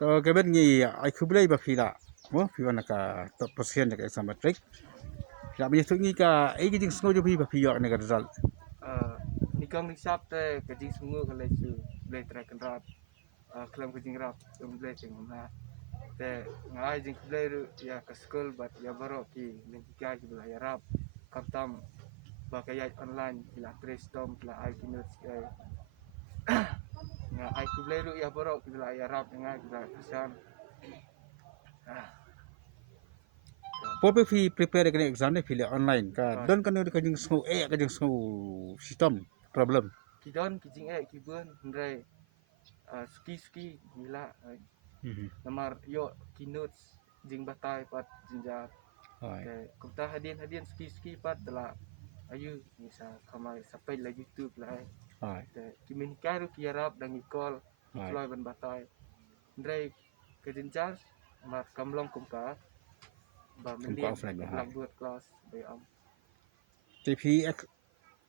तो Kevin ni ai kublai ba phila mo phi wana ka top position ka exam matric ya mi tu ni ka ai ki jing sngo jo phi ba phi yo ne ka result ni kong ni sap te ka jing sungu ka le chu le tra kan rap klam ka jing rap le ching na te ngai jing play ru ya ka school but ya baro ki len ka ki bla ya rap khangdam ba ka ya online la trace tom la ai ki notes ka nga ai play ru ya baro ki bla ya rap nga ki bla san por pe phi prepare ka exam ne phile online ka don ka ne ka jing sngo ka jing sngo system problem ki don ki jing ki bun ndrai ski nila namar yo ki notes jing batai pat jinja kumta hadian ski pat la ayu misa kamai sampai la YouTube lah kimin karu ki arab dangi call deploy ban batai ndrai ke jinjar mar kamlong kumka ba meli lang buat kelas be am te phi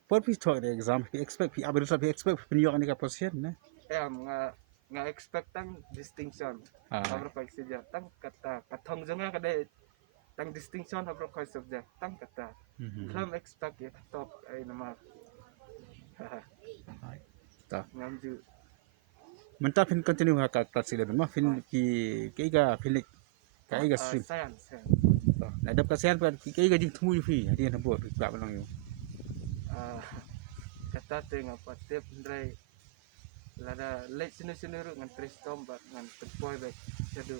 por phi thok de exam phi expect phi abir sa phi expect phi yo ne ka position ne am nga expect tang distinction abro kai seja tang kata kathong jonga kade tang distinction abro kai subject tang kata klam expect ya top ai nama ta ngamju menta phin continue ha ka class 11 ma phin ki ga phin ka ga stream science la dap ka sian pa ki ga jing thu phi hadian ha bo ba lang yo kata tengah patep ndrai lada late sini ru ngan tristom bat ngan tepoi baik sedu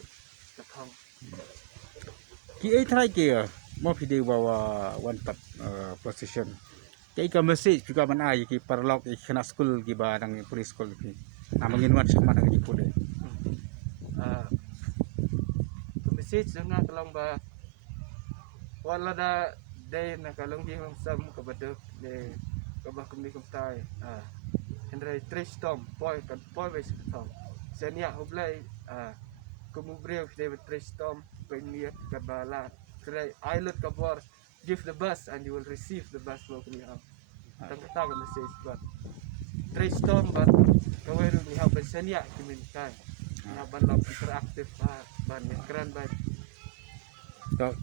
kathong ki ai thai ke mo phi de wa one top position cái cái message juga mana ki parlok ki kena school ki ba dang pre school ki namangin wan sama dang ki pole message nga kalong ba wala da day na kalong di hong sam ka badok de ka ba kumni kum tai Henry Tristom poi kan poi wes tom senia oblay kumubreu de Tristom peniat ka bala try island ka bor give the bus and you will receive the bus locally ham tang message but Tristom but kaweru ni ha senia kimin kai na ban log interaktif ban keren ba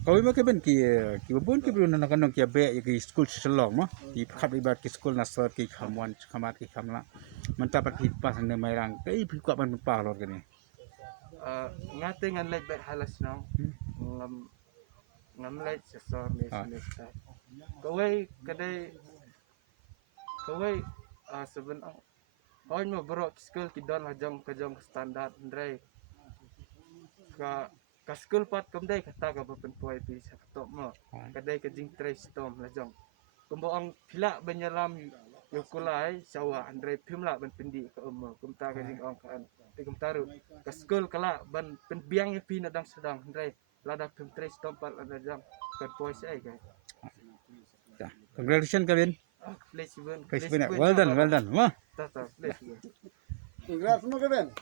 kau ima ke ben ki bon ki brun na kanong ki be ki school selong ma ki khat ibat ki school na sor ki khamwan khamat ki khamla manta pat ki pas ne Mairang kai pi kwa ban pa lor ke ni ngate ngan lek bet halas nong ngam lek sesor ni semester kawai kadai seben hoy mo bro school ki don hajong kajong standard ndrai ka school pat kamdai kata ka pen poi pi sakto mo kadai ka jing trace tom la jong kumbo ang phila banyalam yo kulai sawa ndrai phimla ban pindi ka ummo kumta ka jing ong kan ti kumtaru ka school kala ban Pdiang ya pi na dang sedang ndrai lada phim trace tom pat la jong ka poi sai ka congratulations Kevin well done ma ta please congrats mo Kevin